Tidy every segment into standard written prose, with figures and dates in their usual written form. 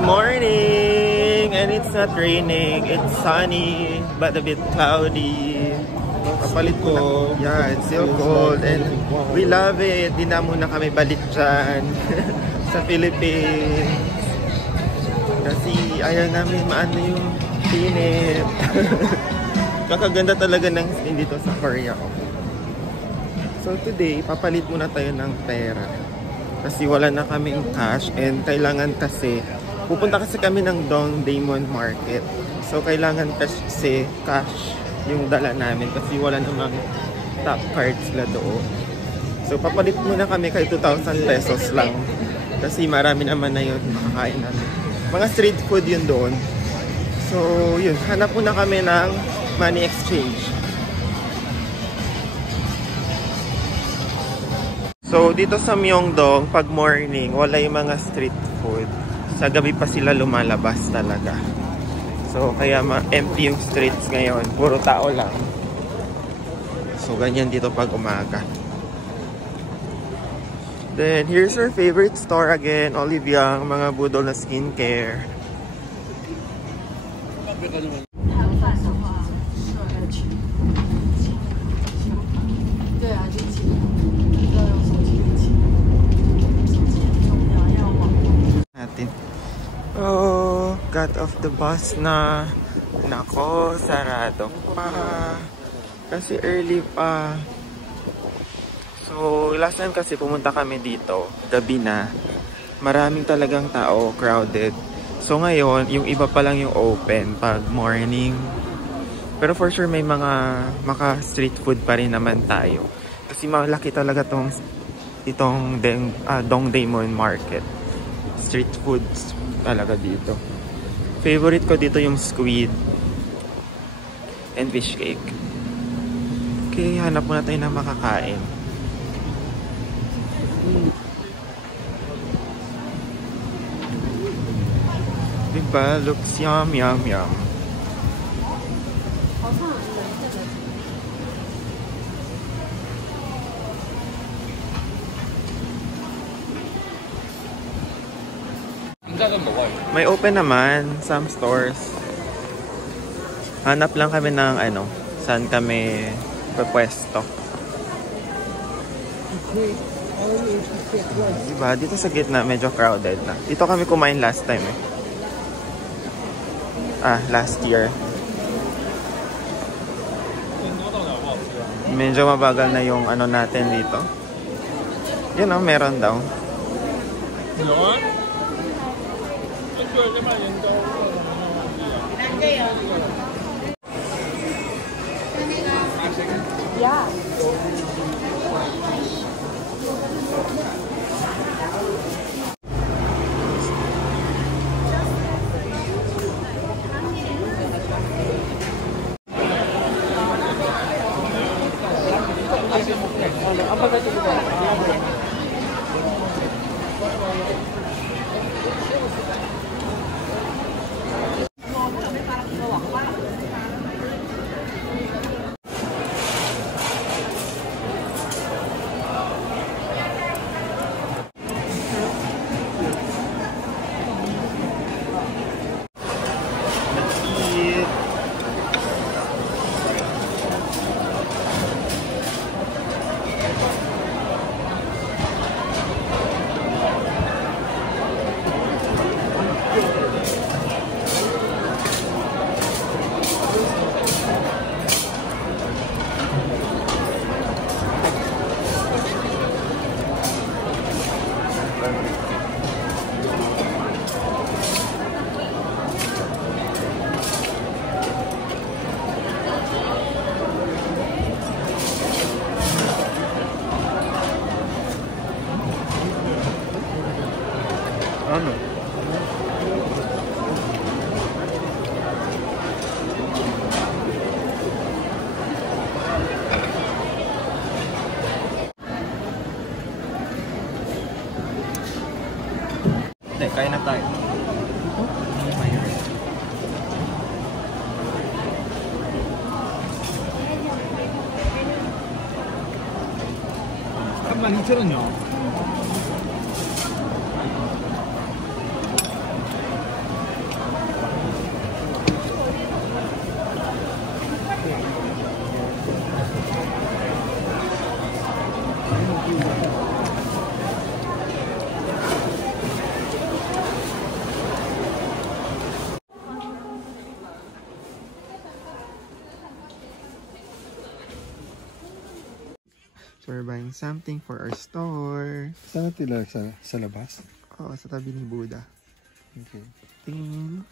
Morning! And it's not raining. It's sunny, but a bit cloudy. Kapalit ko. Yeah, it's still cold. And we love it. Di na muna kami balik dyan sa Philippines. Kasi ayaw namin maano yung init. Kakaganda talaga ng skin dito sa Korea. So today, papalit muna tayo ng pera. Kasi wala na kaming cash and kailangan kasi pupunta kasi kami ng Dongdaemun Market. So kailangan kasi cash yung dala namin kasi wala namang top cards sila doon. So papalit muna kami kay 2,000 pesos lang. Kasi marami naman na yun makakain namin. Mga street food yun doon. So yun, hanap muna kami ng money exchange. So, dito sa Myeongdong, pag morning, wala yung mga street food. Sa gabi pa sila lumalabas talaga. So, kaya empty yung streets ngayon. Puro tao lang. So, ganyan dito pag umaga. Then, here's our favorite store again. Olivia, mga budol na skincare. Oh, got off the bus na. Nako, sarado pa. Kasi early pa. So, last time kasi pumunta kami dito, gabi na. Maraming talagang tao, crowded. So ngayon, yung iba pa lang yung open pag morning. Pero for sure may mga maka-street food pa rin naman tayo. Kasi malaki talaga itong Dongdaemun Market. Street foods talaga dito. Favorite ko dito yung squid and fish cake. Okay, hanap muna tayo ng makakain. Diba? Looks yum, yum, yum. May open naman, some stores. Hanap lang kami ng saan kami pwesto. Diba? Dito sa gitna medyo crowded na. Dito kami kumain last time eh. Last year. Medyo mabagal na yung natin dito. Yun meron daw. Yeah. Ano? Hindi, kain na tayo. Kapan 이처럼요? So we're buying something for our store. Saan tila sa labas? Oo, sa tabi ni Buddha. Okay. Ting.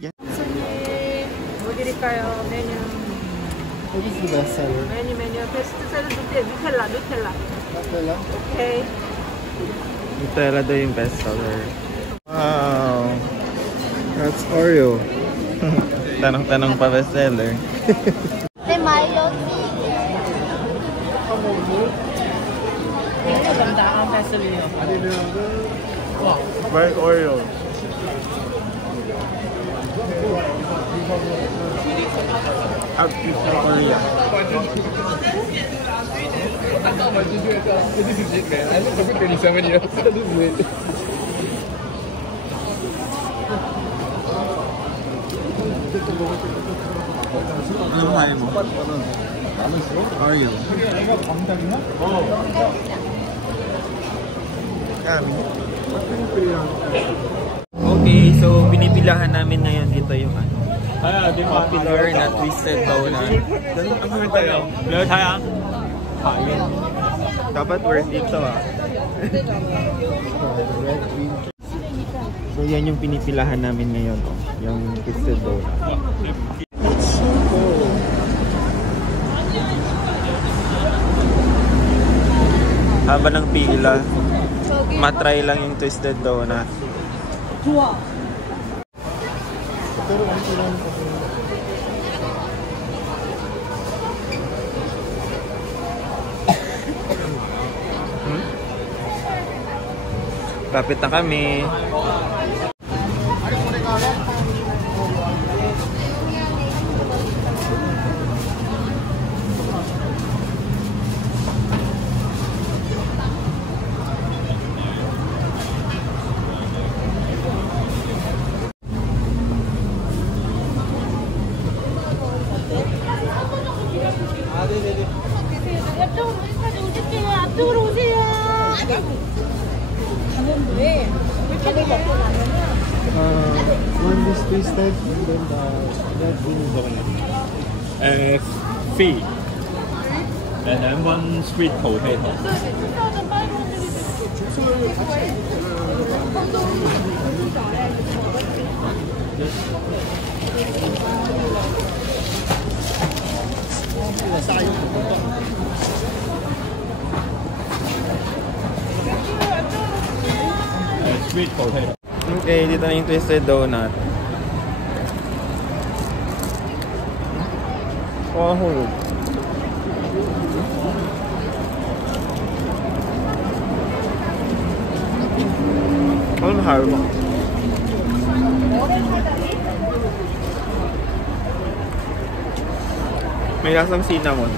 Yan. 뭐 드릴까요? 메뉴. What is the best seller? 메뉴. 베스트셀러 누텔라. Nutella? 오케이. Nutella daw yung best seller. Wow. That's Oreo. Tanong-tanong pa best seller. May Milo maganda ang pesolino. Buy Oreo. Out to Korea. I look over 27 years. Ano mahal mo? Oreo. Okay, so binibilahan namin ngayon dito yung ano, popular na twisted donut. Ano tayo? Dapat worth it to ah. So yan yung pinipilahan namin ngayon, oh, yung twisted donut. Haba ng pila, matry lang yung twisted donut. Pero ang silang Lapit na kami. 앞쪽으로 오세요. 왜? one is twisted and then the red bean donut. Feed. And then one sweet potato. Sweet potato. Okay, dito na yung twisted donut. Oh, hulog. Ano mahal mo? May lasang cinnamon.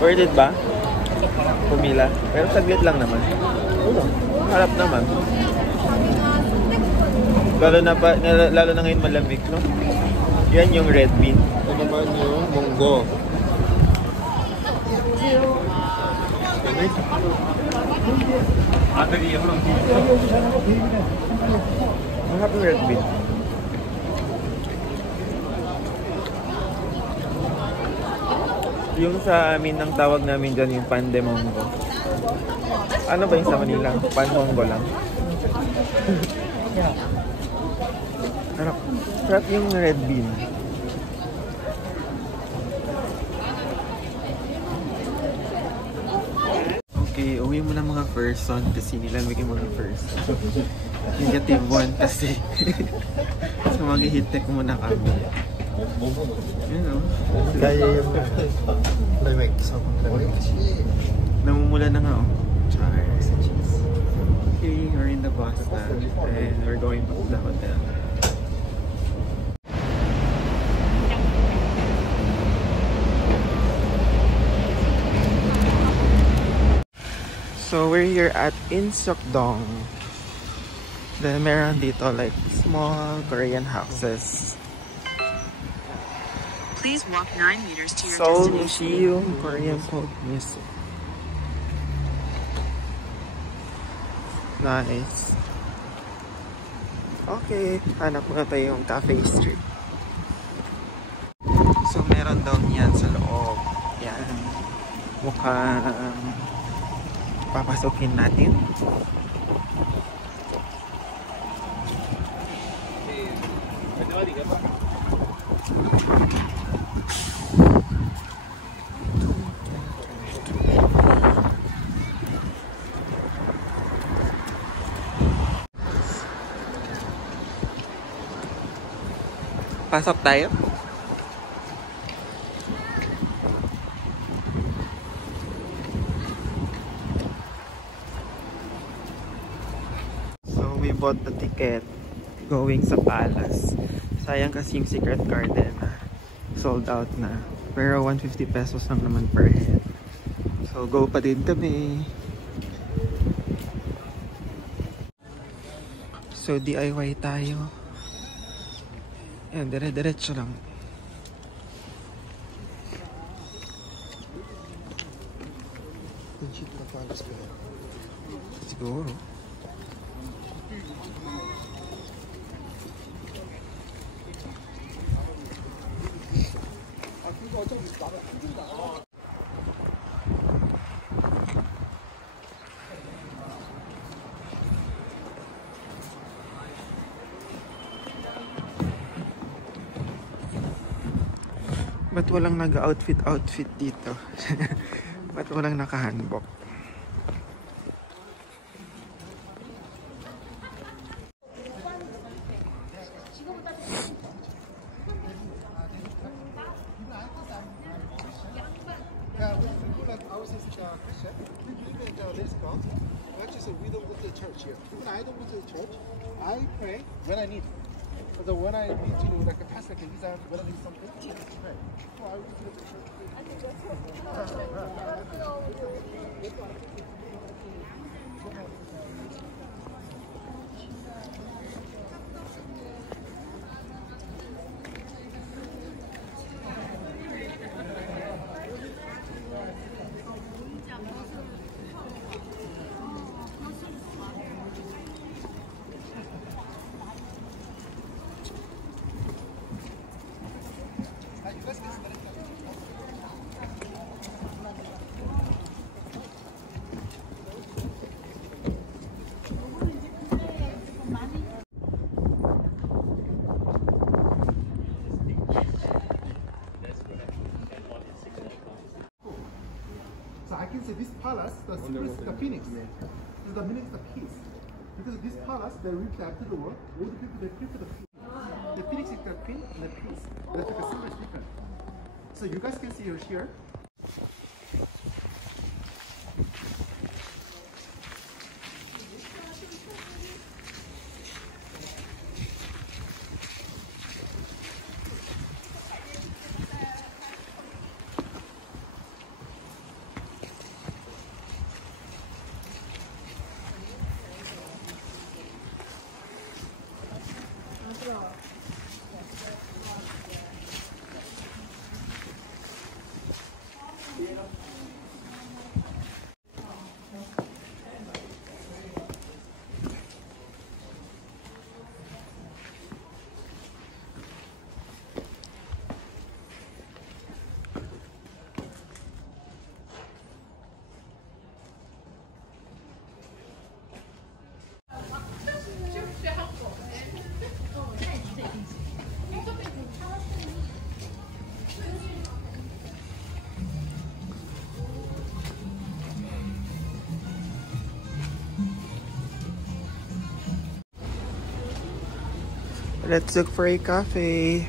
Worth it ba? Pumila. Pero saglit lang naman. Harap naman. Lalo na ngayon malamig, no? Yan yung red bean. Ito naman yung munggo. Mahap yung red bean. Yung sa amin, ang tawag namin dyan yung pandemongo. Ano ba yung sa Manila? Panmongo lang. Sarap yung red bean. Okay, uwi mo na mga person kasi nilamig yung mga person. Negative 1 kasi. So mag-hit-tech muna kami. You know, Kaya yung lamig. namumula na nga, oh. Charles. Okay, we're in the bus na and we're going back to the hotel. So we're here at Insokdong. Then meron dito like small Korean houses. Please walk 9 meters to your Seoul destination. Museum, Korean folk music. Nice. Okay, hanap muna tayo yung Cafe Street. So meron daw niyan sa loob. Yan. Mukhang papasukin natin. Pasok tayo. So we bought the ticket going sa palace. Sayang kasi yung Secret Garden sold out na. Pero 150 pesos lang naman per head. So go pa din kami. So DIY tayo. Ayan, dire-diretso lang. Siguro. Ba't walang nag-outfit dito? Ba't walang naka-handbook? I pray when I need it. So when I need to like a task like a visa, when I need something, I just pray. So I will go to church. So I can say this palace, the spirit is the phoenix. The meaning is the peace. Because this palace, they reflect the world. All the people, they prefer the peace. The phoenix is the queen and the peace. That's like a symbol is different. So you guys can see here. Let's look for a cafe.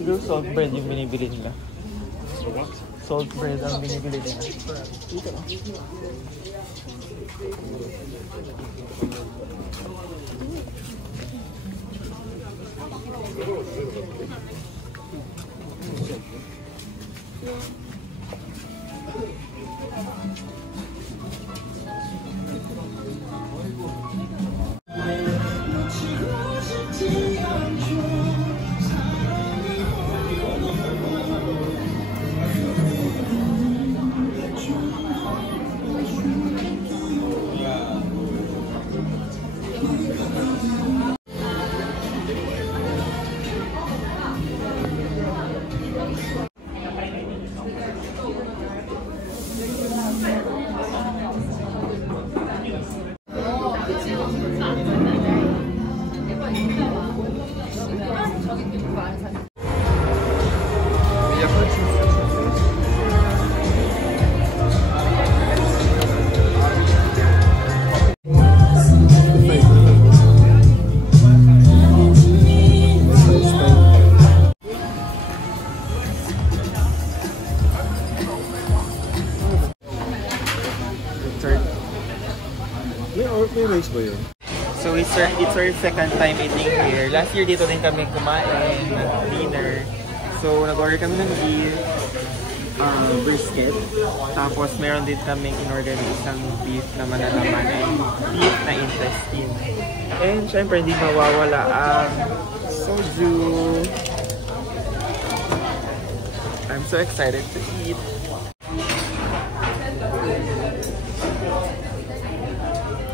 Siguro soft bread yung binibili nila. So what? salt bread ang binibili nila. Dito na. May rice ba yun? So it's our second time eating here. Last year dito din kami kumain ng dinner. So nag-order kami ng beef, brisket. Tapos meron din kami in-order ng isang beef na manalaman and beef na intestine. And syempre hindi mawawala ang soju. I'm so excited to eat.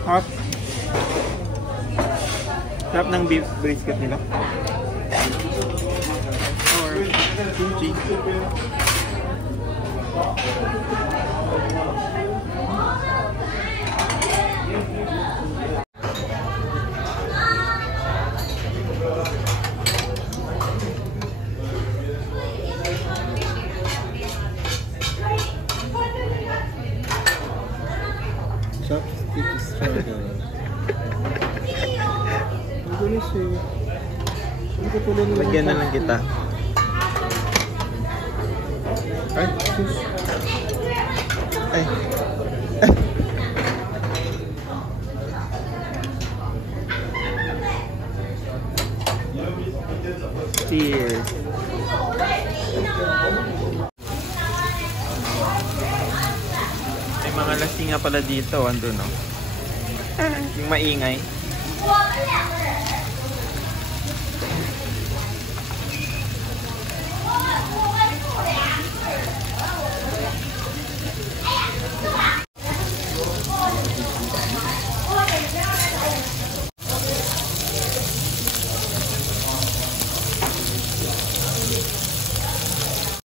Hot. Sarap ng beef brisket nila. Or kimchi. Chopstick struggle. Ang gulis eh. Hindi ko tuloy nila. Lagyan na lang kita. Ay, sus. Ay. Cheers. May mga lasing nga pala dito, ando no. Yung maingay.